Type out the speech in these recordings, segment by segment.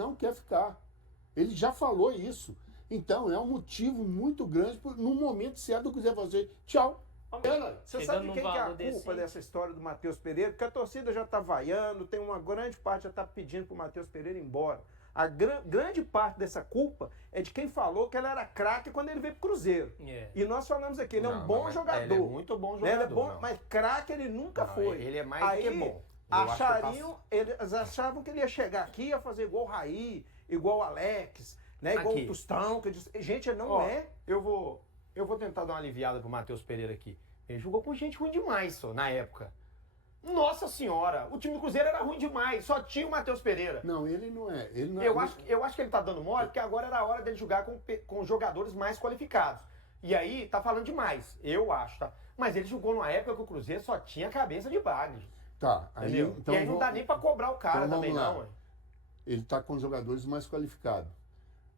não quer ficar. Ele já falou isso. Então, é um motivo muito grande, no momento certo do Cruzeiro fazer tchau. Você sabe de quem que é a culpa dessa história do Matheus Pereira? Porque a torcida já está vaiando, tem uma grande parte já está pedindo para o Matheus Pereira ir embora. A grande parte dessa culpa é de quem falou que ele era craque quando ele veio pro Cruzeiro. E nós falamos aqui, ele é um bom jogador. Ele é muito bom jogador. Ele é bom, mas craque ele nunca foi. Ele é mais que bom. Eles achavam que ele ia chegar aqui e ia fazer igual o Raí, igual o Alex, né? Igual o Tostão. Gente, ele não é. Eu vou tentar dar uma aliviada pro Matheus Pereira aqui. Ele jogou com gente ruim demais, só, na época. Nossa senhora, o time do Cruzeiro era ruim demais, só tinha o Matheus Pereira. Não, ele não é. Eu acho que ele tá dando mole, porque agora era a hora dele jogar com jogadores mais qualificados. E aí, tá falando demais, eu acho, tá? Mas ele jogou numa época que o Cruzeiro só tinha cabeça de bagre. Tá, aí, então, e aí não dá nem pra cobrar o cara então, também, não. Ele tá com jogadores mais qualificados.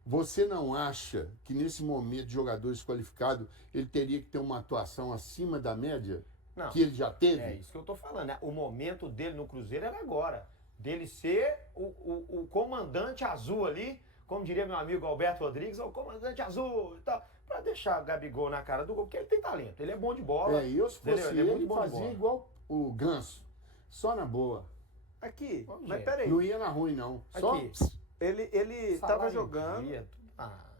Você não acha que nesse momento de jogadores qualificados, ele teria que ter uma atuação acima da média? Não, que ele já teve? É isso que eu tô falando, né? O momento dele no Cruzeiro era agora. Dele ser o comandante azul ali, como diria meu amigo Alberto Rodrigues, o comandante azul e tal, pra deixar o Gabigol na cara do gol, porque ele tem talento, ele é bom de bola. E eu se fosse ele fazia igual o Ganso, só na boa. Aqui, mas peraí. Não ia na ruim, não. Aqui. Só... Ele estava jogando...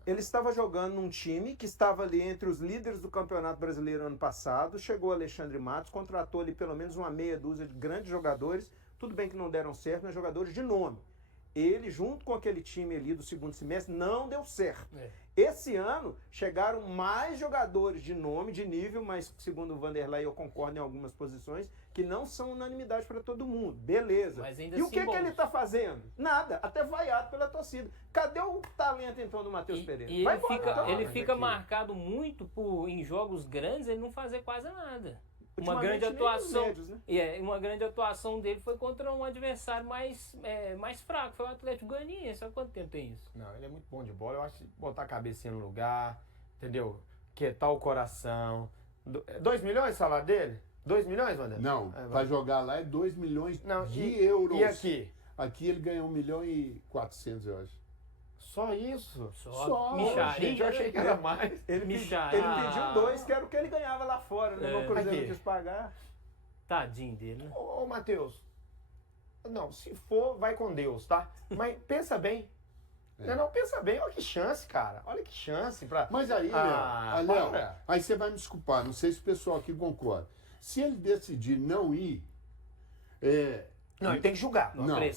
Ele estava jogando num time que estava ali entre os líderes do Campeonato Brasileiro ano passado. Chegou o Alexandre Matos, contratou ali pelo menos uma meia dúzia de grandes jogadores. Tudo bem que não deram certo, mas jogadores de nome. Ele, junto com aquele time ali do segundo semestre, não deu certo. Esse ano, chegaram mais jogadores de nome, de nível, mas segundo o Vanderlei, eu concordo em algumas posições, que não são unanimidade para todo mundo. Beleza. Mas ainda e o assim, que ele está fazendo? Nada. Até vaiado pela torcida. Cadê o talento, então, do Matheus Pereira? E ele fica marcado muito em jogos grandes, ele não fazer quase nada. Uma grande atuação, médios, né? Uma grande atuação dele foi contra um adversário mais fraco, foi o Atlético Goianiense. Há quanto tempo tem isso? Não, ele é muito bom de bola. Eu acho que botar a cabecinha no lugar, entendeu? Quietar o coração. 2 milhões o salário dele? 2 milhões, Wander? Não, para jogar lá é 2 milhões de euros. E aqui? Aqui ele ganhou 1.400.000, eu acho. Só isso? Só. Gente, eu achei que era mais. Ele pediu 2, que era o que ele ganhava lá fora, né? O Cruzeiro não quis pagar. Tadinho dele, né? Ô, Matheus, não, se for, vai com Deus, tá? Mas pensa bem. Não, pensa bem, olha que chance, cara. Olha que chance pra... Mas aí, Léo, aí você vai me desculpar, não sei se o pessoal aqui concorda. Se ele decidir não ir... Não, ele tem que julgar. Não, ele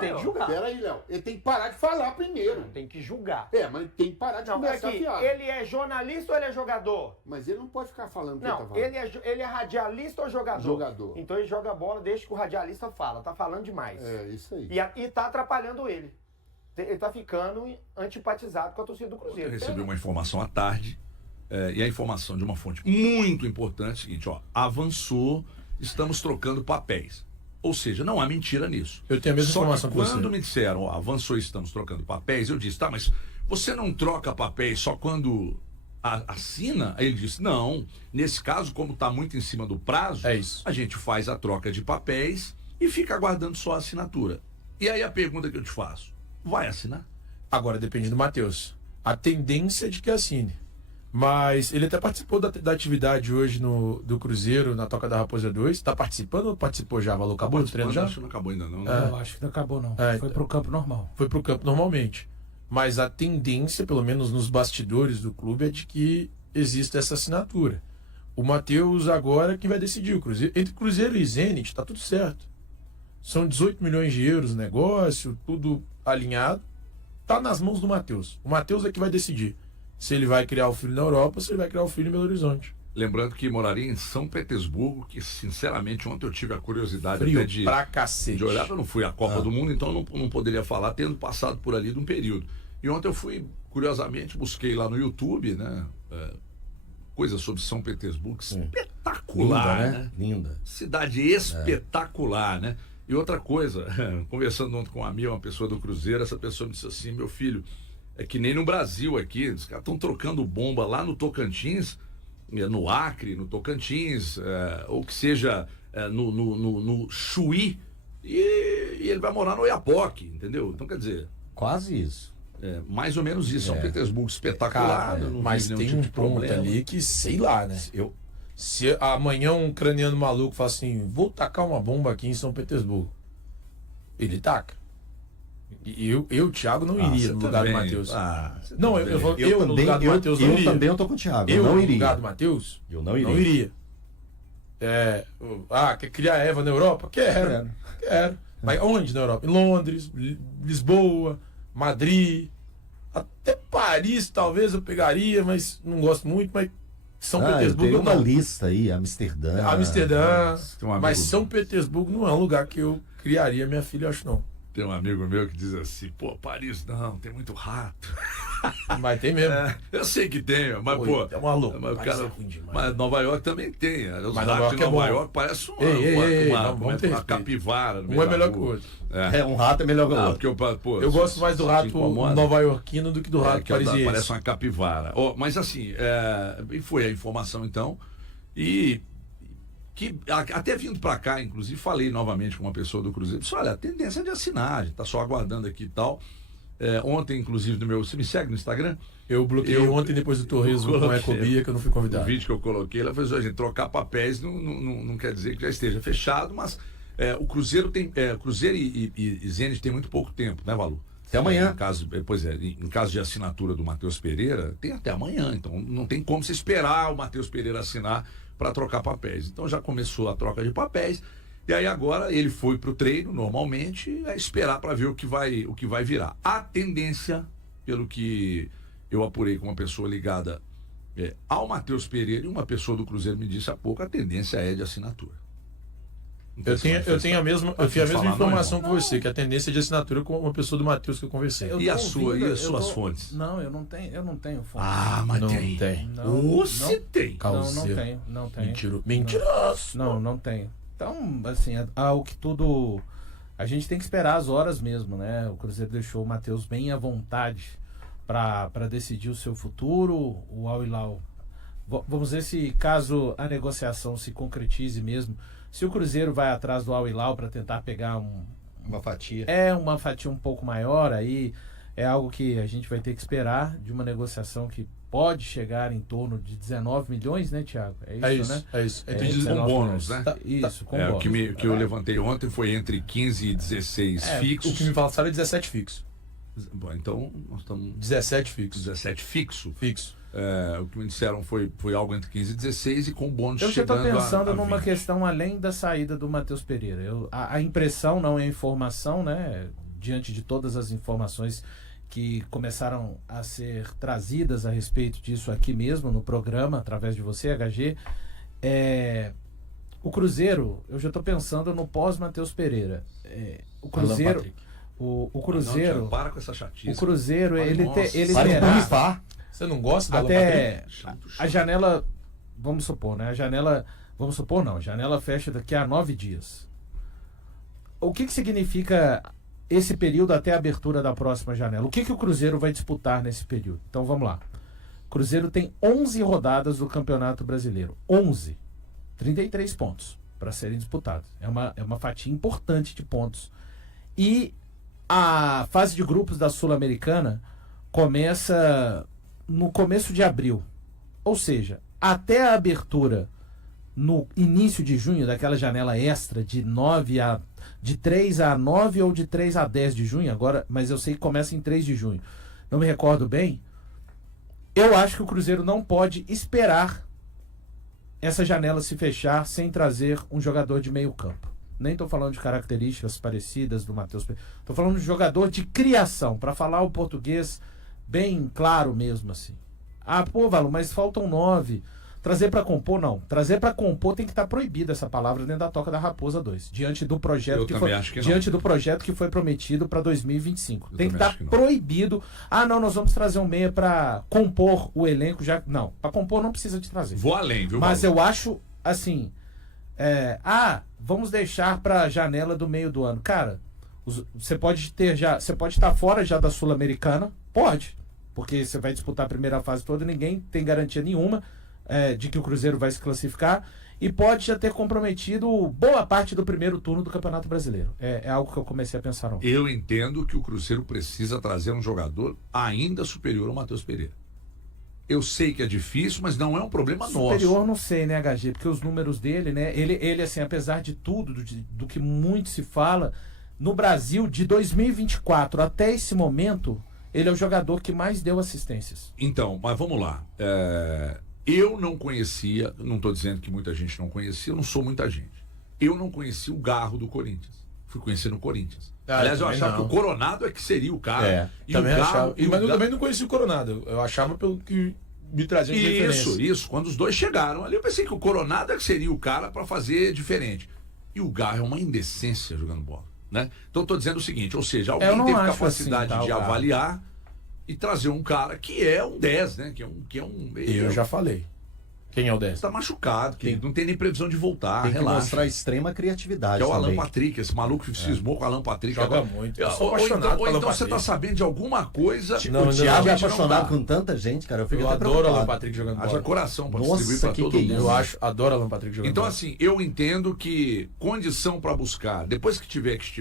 tem que julgar. Peraí, Léo. Ele tem que parar de falar primeiro. Não, tem que julgar. Mas ele tem que parar de conversar fiado. Ele é jornalista ou ele é jogador? Mas ele não pode ficar falando o que não, ele tá falando. Ele é radialista ou jogador? Jogador. Então ele joga a bola, deixa que o radialista fala. Tá falando demais. É, isso aí. E tá atrapalhando ele. Ele tá ficando antipatizado com a torcida do Cruzeiro. Eu recebi uma informação à tarde, e a informação de uma fonte muito importante é o seguinte, avançou, estamos trocando papéis. Ou seja, não há mentira nisso. Eu tenho a mesma informação que você. Quando me disseram, avançou, estamos trocando papéis, eu disse, tá, mas você não troca papéis só quando assina? Aí ele disse, não, nesse caso, como está muito em cima do prazo, a gente faz a troca de papéis e fica aguardando só a assinatura. E aí a pergunta que eu te faço, vai assinar? Agora, depende do Matheus. A tendência é de que assine. Mas ele até participou da atividade hoje do Cruzeiro, na Toca da Raposa 2. Está participando ou participou já? Valor, acabou o treino já? Acho que não acabou ainda não. Né? Eu acho que não acabou não. Foi pro campo normal. Foi pro campo normalmente. Mas a tendência, pelo menos nos bastidores do clube, é de que exista essa assinatura. O Matheus agora que vai decidir. O Cruzeiro, entre Cruzeiro e Zenit, está tudo certo. São 18 milhões de euros o negócio, tudo alinhado. Está nas mãos do Matheus. O Matheus é que vai decidir se ele vai criar o filho na Europa ou se ele vai criar o filho em Belo Horizonte. Lembrando que moraria em São Petersburgo, que sinceramente ontem eu tive a curiosidade Frio até pra cacete. de olhar. Eu não fui à Copa do Mundo, então não poderia falar tendo passado por ali de um período. E ontem eu fui, curiosamente, busquei lá no YouTube, né? Coisas sobre São Petersburgo, espetacular, linda, né? Linda. Cidade espetacular, né? E outra coisa, conversando ontem com um amigo, uma pessoa do Cruzeiro, essa pessoa me disse assim, meu filho, é que nem no Brasil aqui, os caras estão trocando bomba lá no Tocantins, no Acre, no Tocantins, ou que seja no Chuí, e ele vai morar no Oiapoque, entendeu? Então, quer dizer, Quase isso. Mais ou menos isso. São Petersburgo espetacular. Cara, mas tem tipo um ponto ali que, sei lá, né? Se amanhã um ucraniano maluco fala assim, vou tacar uma bomba aqui em São Petersburgo, ele taca. E eu Thiago, não iria no lugar do Matheus. Não, eu no lugar do Matheus não iria. Eu também tô com o Thiago. Eu não iria. No lugar do Matheus, eu não iria. Não iria. Quer criar Eva na Europa? Quero. Mas onde na Europa? Em Londres, Lisboa, Madrid, até Paris talvez eu pegaria, mas não gosto muito, mas São Petersburgo eu tenho uma lista aí, Amsterdã. Mas São Petersburgo não é um lugar que eu criaria minha filha, acho não. Tem um amigo meu que diz assim, Paris não, tem muito rato. Mas tem mesmo. Eu sei que tem, mas é uma louca. Mas Nova York também tem. Os ratos de Nova York parecem uma capivara. Um é melhor que o outro. Um rato é melhor que o outro. Eu gosto mais do rato nova-iorquino do que do rato parisiense. Parece uma capivara. Mas assim, foi a informação então. E que até vindo para cá, inclusive, falei novamente com uma pessoa do Cruzeiro. Disse, olha, a tendência é de assinar, a gente tá só aguardando aqui e tal. Ontem, inclusive, você me segue no Instagram? Eu bloqueei ontem, depois do Torresmo com a Ecobia, que eu não fui convidado. O vídeo que eu coloquei, ela falou, gente, trocar papéis não quer dizer que já esteja fechado, mas o Cruzeiro tem. Cruzeiro e Zenit tem muito pouco tempo, né, Valu? Até amanhã. Em caso de assinatura do Matheus Pereira, tem até amanhã. Então não tem como você esperar o Matheus Pereira assinar para trocar papéis. Então já começou a troca de papéis. E aí agora ele foi para o treino, normalmente, esperar para ver o que vai virar. A tendência, pelo que eu apurei com uma pessoa ligada ao Matheus Pereira, e uma pessoa do Cruzeiro me disse há pouco, a tendência é de assinatura. Eu tenho a mesma informação que você, que a tendência é de assinatura com uma pessoa do Matheus que eu conversei. E as suas fontes? Não, eu não tenho fonte. Mas não tem. Você tem. Não tenho. Mentiroso. Não tenho. Então, assim, ao que tudo... A gente tem que esperar as horas mesmo, né? O Cruzeiro deixou o Matheus bem à vontade para decidir o seu futuro. O Al Hilal... Vamos ver se, caso a negociação se concretize mesmo, se o Cruzeiro vai atrás do Al Hilal para tentar pegar uma fatia. Uma fatia um pouco maior, aí é algo que a gente vai ter que esperar de uma negociação que pode chegar em torno de 19 milhões, né, Thiago? É isso. Com bônus, né? Isso, com bônus. O que eu levantei ontem foi entre 15 e 16 fixos. O que me passaram é 17 fixo. Bom, então nós estamos... 17 fixo. 17 fixo. Fixo. O que me disseram foi algo entre 15 e 16 e com bônus chegando a 20. Eu já estou pensando numa 20. questão além da saída do Matheus Pereira. A impressão não é informação, né? Diante de todas as informações que começaram a ser trazidas a respeito disso aqui mesmo no programa, através de você, HG. O Cruzeiro, eu já estou pensando no pós-Matheus Pereira. O Cruzeiro... O Cruzeiro... Não, para com essa chatice. O Cruzeiro, ele terá... Você não gosta da até a janela, vamos supor, né? A janela fecha daqui a 9 dias. O que significa esse período até a abertura da próxima janela? O que o Cruzeiro vai disputar nesse período? Então vamos lá. O Cruzeiro tem 11 rodadas do Campeonato Brasileiro. 11. 33 pontos para serem disputados. É uma fatia importante de pontos. E a fase de grupos da Sul-Americana começa no começo de abril. Ou seja, até a abertura no início de junho, daquela janela extra de 3 a 9 ou de 3 a 10 de junho, agora, mas eu sei que começa em 3 de junho. Não me recordo bem. Eu acho que o Cruzeiro não pode esperar essa janela se fechar sem trazer um jogador de meio campo. Nem estou falando de características parecidas do Matheus. Estou falando de jogador de criação, para falar o português bem claro mesmo assim. Valu, mas faltam 9. Trazer para compor, não. Trazer para compor tem que estar proibida essa palavra dentro da Toca da Raposa 2. Diante do projeto do projeto que foi prometido para 2025. Tem que estar proibido. Nós vamos trazer um meia para compor o elenco. Não, para compor não precisa de trazer. Vou além, viu, mas eu acho assim... vamos deixar para a janela do meio do ano. Cara, você pode estar fora já da Sul-Americana. Pode, porque você vai disputar a primeira fase toda, ninguém tem garantia nenhuma de que o Cruzeiro vai se classificar. e pode já ter comprometido boa parte do primeiro turno do Campeonato Brasileiro. É algo que eu comecei a pensar ontem. Eu entendo que o Cruzeiro precisa trazer um jogador ainda superior ao Matheus Pereira. Eu sei que é difícil, mas não é um problema nosso. Superior não sei, né, HG? Porque os números dele, né? Ele assim, apesar de tudo, do que muito se fala, no Brasil, de 2024 até esse momento, ele é o jogador que mais deu assistências. Então, mas vamos lá. Eu não conhecia, não estou dizendo que muita gente não conhecia, eu não sou muita gente. Eu não conhecia o Garro do Corinthians. Fui conhecer no Corinthians. Aliás, eu achava que o Coronado é que seria o cara. E também o Garro, achava. Mas eu também não conhecia o Coronado. Eu achava pelo que me trazia de referência. Isso. Quando os dois chegaram ali, eu pensei que o Coronado é que seria o cara para fazer diferente. E o Garro é uma indecência jogando bola, né? Então eu tô dizendo o seguinte, ou seja, alguém teve capacidade assim, de avaliar e trazer um cara que é um 10, né? Eu já falei. Quem é o 10? Tá machucado, que não tem nem previsão de voltar. Tem que mostrar extrema criatividade. Que é o também. Alan Patrick, esse maluco que cismou com o Alan Patrick. Joga muito. Eu sou apaixonado ou então você tá sabendo de alguma coisa. O Thiago é apaixonado com tanta gente, cara. Eu adoro o Alan Patrick jogando bola. Haja coração pra distribuir pra todo mundo. Eu adoro o Alan Patrick jogando então, bola. Então, assim, eu entendo que condição para buscar, depois que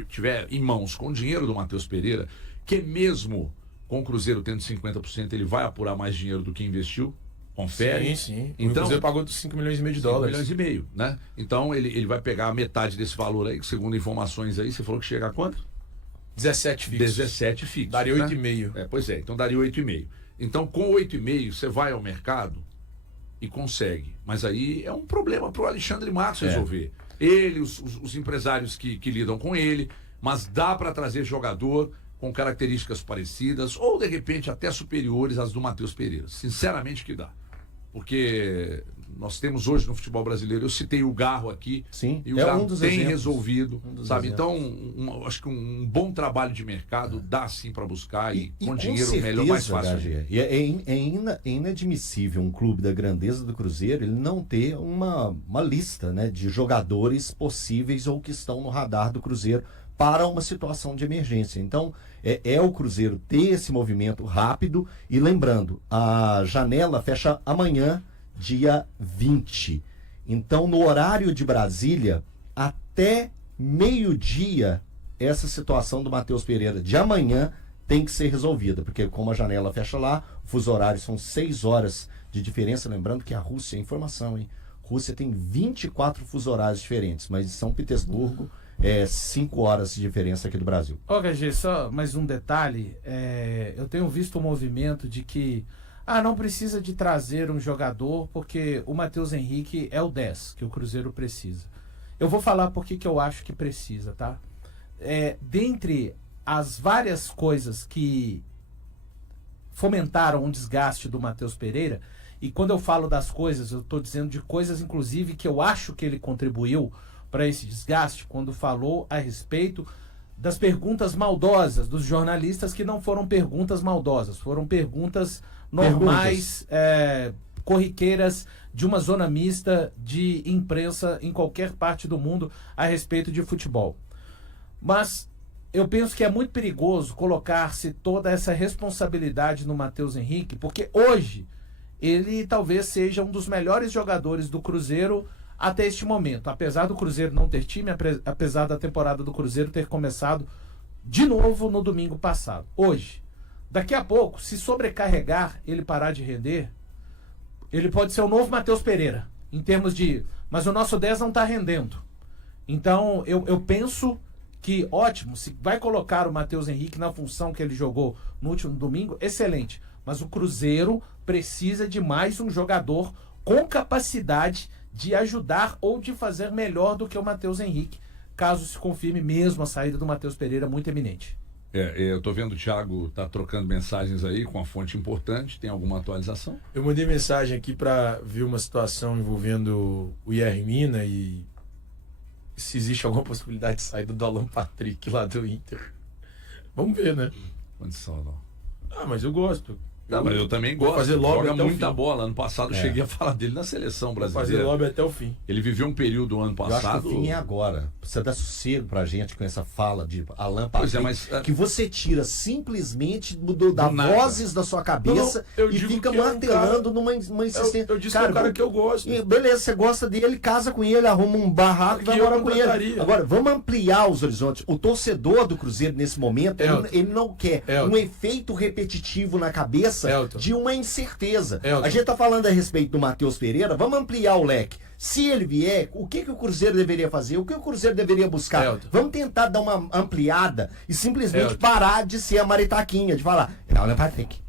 tiver em mãos com o dinheiro do Matheus Pereira, que mesmo com o Cruzeiro tendo 50%, ele vai apurar mais dinheiro do que investiu. Confere. Sim. Então, o Cruzeiro pagou 5 milhões e meio de dólares. 5 milhões e meio, né? Então ele vai pegar metade desse valor aí, que segundo informações aí, você falou que chega a quanto? 17 fixos. 17 fixos. Daria 8,5. Né? Pois é, então daria 8,5. Então com 8,5 você vai ao mercado e consegue. Mas aí é um problema para o Alexandre Matos resolver. Ele, os empresários que lidam com ele, mas dá para trazer jogador com características parecidas ou de repente até superiores às do Matheus Pereira. Sinceramente que dá. Porque nós temos hoje no futebol brasileiro, eu citei o Garro aqui, sim, e o Garro tem resolvido, sabe? Então, acho que um bom trabalho de mercado dá sim para buscar e com dinheiro certeza, melhor, mais fácil. E é inadmissível um clube da grandeza do Cruzeiro ele não ter uma lista, né, de jogadores possíveis ou que estão no radar do Cruzeiro para uma situação de emergência. Então, é o Cruzeiro ter esse movimento rápido e lembrando, a janela fecha amanhã, dia 20. Então, no horário de Brasília, até meio-dia, essa situação do Matheus Pereira de amanhã tem que ser resolvida, porque como a janela fecha lá, o fuso horário são 6 horas de diferença, lembrando que a Rússia, informação, hein? Rússia tem 24 fuso horários diferentes, mas em São Petersburgo 5 horas de diferença aqui do Brasil. HG, só mais um detalhe, eu tenho visto um movimento de que não precisa de trazer um jogador porque o Matheus Henrique é o 10 que o Cruzeiro precisa. Eu vou falar por que eu acho que precisa, tá? Dentre as várias coisas que fomentaram um desgaste do Matheus Pereira, e quando eu falo das coisas, eu estou dizendo de coisas inclusive que eu acho que ele contribuiu para esse desgaste, quando falou a respeito das perguntas maldosas dos jornalistas, que não foram perguntas maldosas, foram perguntas normais, corriqueiras de uma zona mista de imprensa em qualquer parte do mundo a respeito de futebol. Mas eu penso que é muito perigoso colocar-se toda essa responsabilidade no Matheus Henrique, porque hoje ele talvez seja um dos melhores jogadores do Cruzeiro até este momento, apesar do Cruzeiro não ter time, apesar da temporada do Cruzeiro ter começado de novo no domingo passado. Hoje, daqui a pouco, se sobrecarregar, ele parar de render, ele pode ser o novo Matheus Pereira, em termos de, mas o nosso 10 não está rendendo. Então, eu penso que, ótimo, se vai colocar o Matheus Henrique na função que ele jogou no último domingo, excelente. Mas o Cruzeiro precisa de mais um jogador com capacidade de ajudar ou de fazer melhor do que o Matheus Henrique, caso se confirme mesmo a saída do Matheus Pereira muito eminente. Eu tô vendo o Thiago tá trocando mensagens aí com uma fonte importante. Tem alguma atualização? Eu mandei mensagem aqui para ver uma situação envolvendo o Yermina e se existe alguma possibilidade de saída do Alan Patrick lá do Inter. Vamos ver, né? Condição não. Mas eu gosto. Não, mas eu também gosto. Fazer lobby joga até muita bola. Ano passado eu cheguei a falar dele na seleção brasileira. Fazer lobby até o fim. Ele viveu um período ano passado. Eu acho que o fim é agora. Você dá sossego pra gente com essa fala de Alan Patrick, que você tira simplesmente da vozes da sua cabeça e fica martelando numa insistência. Eu disse que é um cara que eu gosto. Beleza, você gosta dele, casa com ele, arruma um barraco e vai morar com ele. Agora, vamos ampliar os horizontes. O torcedor do Cruzeiro, nesse momento, ele não quer um efeito repetitivo na cabeça de uma incerteza. A gente tá falando a respeito do Matheus Pereira, vamos ampliar o leque. Se ele vier, o que o Cruzeiro deveria fazer? O que o Cruzeiro deveria buscar? Vamos tentar dar uma ampliada e simplesmente parar de ser a maritaquinha, de falar, Alan Patrick.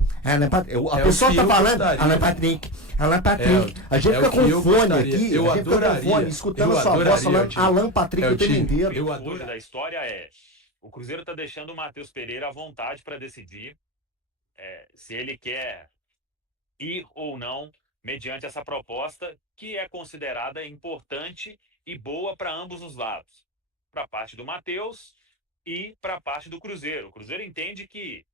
A pessoa tá falando, Alan Patrick. A gente fica com fone aqui, a gente fica com fone, escutando a sua voz falando Alan Patrick o tempo inteiro. A dúvida da história é, o Cruzeiro tá deixando o Matheus Pereira à vontade para decidir se ele quer ir ou não mediante essa proposta, que é considerada importante e boa para ambos os lados. Para a parte do Matheus e para a parte do Cruzeiro. O Cruzeiro entende que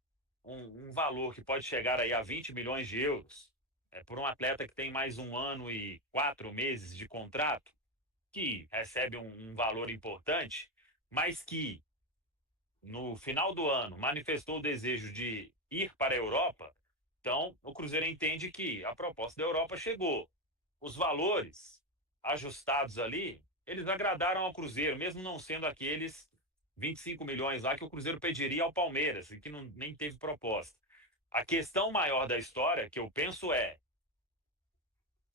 um valor que pode chegar aí a 20 milhões de euros por um atleta que tem mais 1 ano e 4 meses de contrato, que recebe um valor importante, mas que no final do ano manifestou o desejo de ir para a Europa. Então, o Cruzeiro entende que a proposta da Europa chegou. Os valores ajustados ali, eles agradaram ao Cruzeiro, mesmo não sendo aqueles 25 milhões lá que o Cruzeiro pediria ao Palmeiras, e que nem teve proposta. A questão maior da história, que eu penso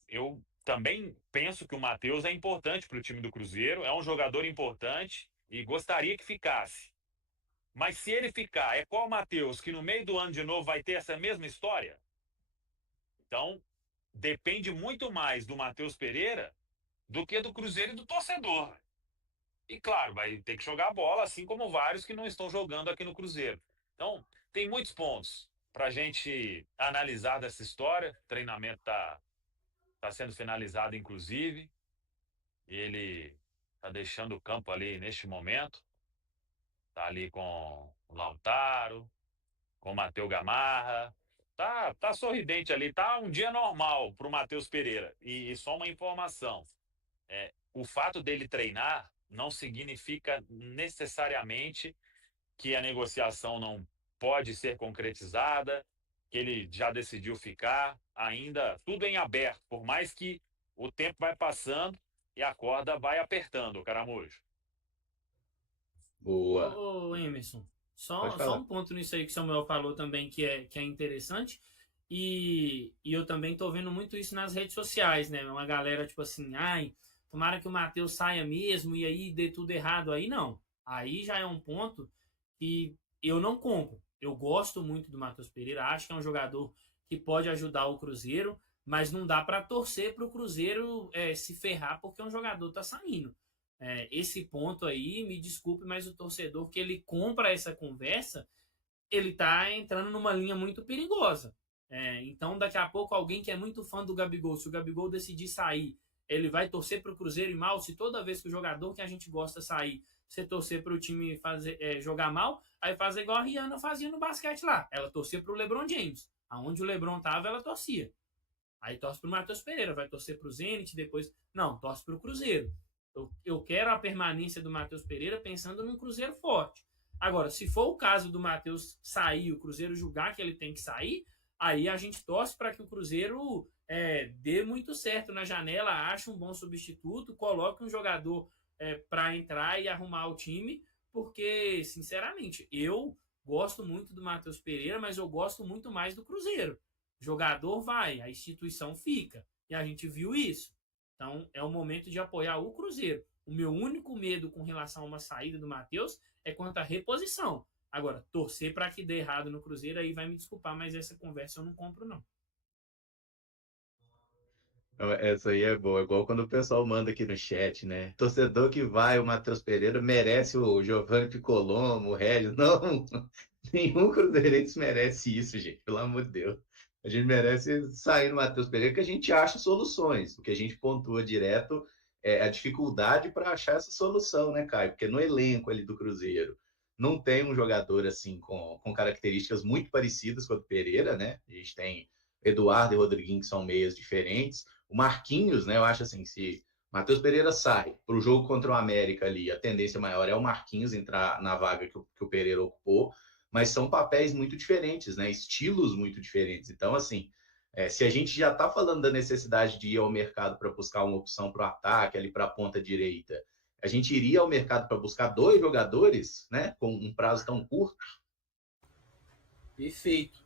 eu também penso que o Matheus é importante para o time do Cruzeiro, é um jogador importante e gostaria que ficasse. Mas se ele ficar, é qual o Matheus que no meio do ano de novo vai ter essa mesma história? Então, depende muito mais do Matheus Pereira do que do Cruzeiro e do torcedor. E claro, vai ter que jogar a bola, assim como vários que não estão jogando aqui no Cruzeiro. Então, tem muitos pontos para a gente analisar dessa história. O treinamento tá sendo finalizado, inclusive. Ele está deixando o campo ali neste momento. Tá ali com o Lautaro, com o Matheus Gamarra. Tá sorridente ali. Tá um dia normal pro Matheus Pereira. E só uma informação. O fato dele treinar não significa necessariamente que a negociação não pode ser concretizada, que ele já decidiu ficar. Ainda tudo em aberto, por mais que o tempo vai passando e a corda vai apertando, Caramujo. Boa. Ô, Emerson, só um ponto nisso aí que o Samuel falou também que é interessante, e eu também tô vendo muito isso nas redes sociais, né? Uma galera tipo assim, tomara que o Matheus saia mesmo e aí dê tudo errado aí, não. Aí já é um ponto que eu não compro. Eu gosto muito do Matheus Pereira, acho que é um jogador que pode ajudar o Cruzeiro, mas não dá para torcer pro Cruzeiro se ferrar porque um jogador tá saindo. Esse ponto aí, me desculpe, mas o torcedor que ele compra essa conversa, ele tá entrando numa linha muito perigosa. Então, daqui a pouco, alguém que é muito fã do Gabigol, se o Gabigol decidir sair, ele vai torcer pro Cruzeiro e mal. Se toda vez que o jogador que a gente gosta sair, você torcer pro time jogar mal, aí fazer igual a Rihanna fazia no basquete lá. Ela torcia pro LeBron James. Aonde o LeBron tava, ela torcia. Aí torce pro Matheus Pereira, vai torcer pro Zenit, depois... Não, torce pro Cruzeiro. Eu quero a permanência do Matheus Pereira pensando num Cruzeiro forte. Agora, se for o caso do Matheus sair, o Cruzeiro julgar que ele tem que sair, aí a gente torce para que o Cruzeiro dê muito certo na janela, ache um bom substituto, coloque um jogador para entrar e arrumar o time, porque, sinceramente, eu gosto muito do Matheus Pereira, mas eu gosto muito mais do Cruzeiro. O jogador vai, a instituição fica. E a gente viu isso. Então, é o momento de apoiar o Cruzeiro. O meu único medo com relação a uma saída do Matheus é quanto à reposição. Agora, torcer para que dê errado no Cruzeiro, aí vai me desculpar, mas essa conversa eu não compro, não. Essa aí é boa, igual quando o pessoal manda aqui no chat, né? Torcedor que vai, o Matheus Pereira, merece o Giovanni Picolomo, o Regis. Não, nenhum cruzeirense merece isso, gente, pelo amor de Deus. A gente merece sair no Matheus Pereira, que a gente acha soluções. O que a gente pontua direto é a dificuldade para achar essa solução, né, Caio? Porque no elenco ali do Cruzeiro, não tem um jogador assim com características muito parecidas com a do Pereira, né? A gente tem Eduardo e Rodriguinho, que são meias diferentes. O Marquinhos, né? Eu acho assim, se Matheus Pereira sai para o jogo contra o América ali, a tendência maior é o Marquinhos entrar na vaga que o Pereira ocupou, mas são papéis muito diferentes, né? Estilos muito diferentes. Então, assim, se a gente já está falando da necessidade de ir ao mercado para buscar uma opção para o ataque, ali para a ponta direita, a gente iria ao mercado para buscar 2 jogadores, né, com um prazo tão curto? Perfeito.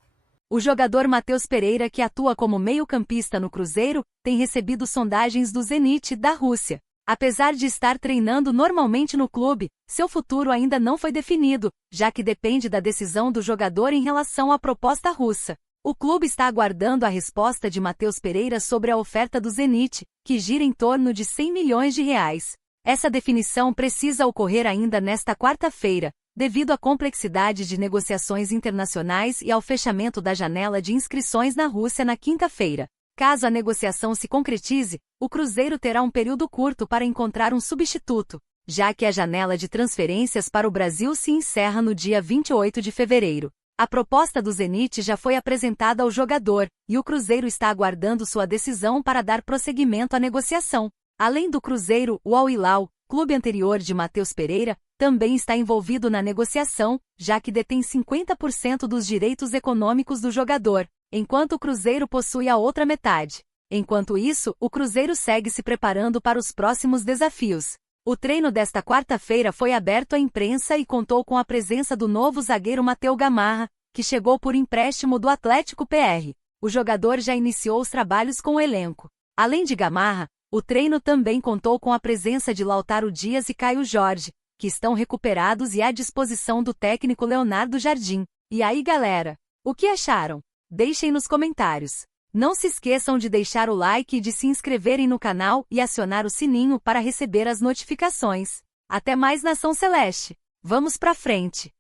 O jogador Matheus Pereira, que atua como meio-campista no Cruzeiro, tem recebido sondagens do Zenit da Rússia. Apesar de estar treinando normalmente no clube, seu futuro ainda não foi definido, já que depende da decisão do jogador em relação à proposta russa. O clube está aguardando a resposta de Matheus Pereira sobre a oferta do Zenit, que gira em torno de 100 milhões de reais. Essa definição precisa ocorrer ainda nesta quarta-feira, devido à complexidade de negociações internacionais e ao fechamento da janela de inscrições na Rússia na quinta-feira. Caso a negociação se concretize, o Cruzeiro terá um período curto para encontrar um substituto, já que a janela de transferências para o Brasil se encerra no dia 28 de fevereiro. A proposta do Zenit já foi apresentada ao jogador, e o Cruzeiro está aguardando sua decisão para dar prosseguimento à negociação. Além do Cruzeiro, o Al Hilal, clube anterior de Matheus Pereira, também está envolvido na negociação, já que detém 50% dos direitos econômicos do jogador, enquanto o Cruzeiro possui a outra metade. Enquanto isso, o Cruzeiro segue se preparando para os próximos desafios. O treino desta quarta-feira foi aberto à imprensa e contou com a presença do novo zagueiro Matheus Gamarra, que chegou por empréstimo do Atlético PR. O jogador já iniciou os trabalhos com o elenco. Além de Gamarra, o treino também contou com a presença de Lautaro Dias e Caio Jorge, que estão recuperados e à disposição do técnico Leonardo Jardim. E aí, galera? O que acharam? Deixem nos comentários. Não se esqueçam de deixar o like e de se inscreverem no canal e acionar o sininho para receber as notificações. Até mais, Nação Celeste! Vamos pra frente!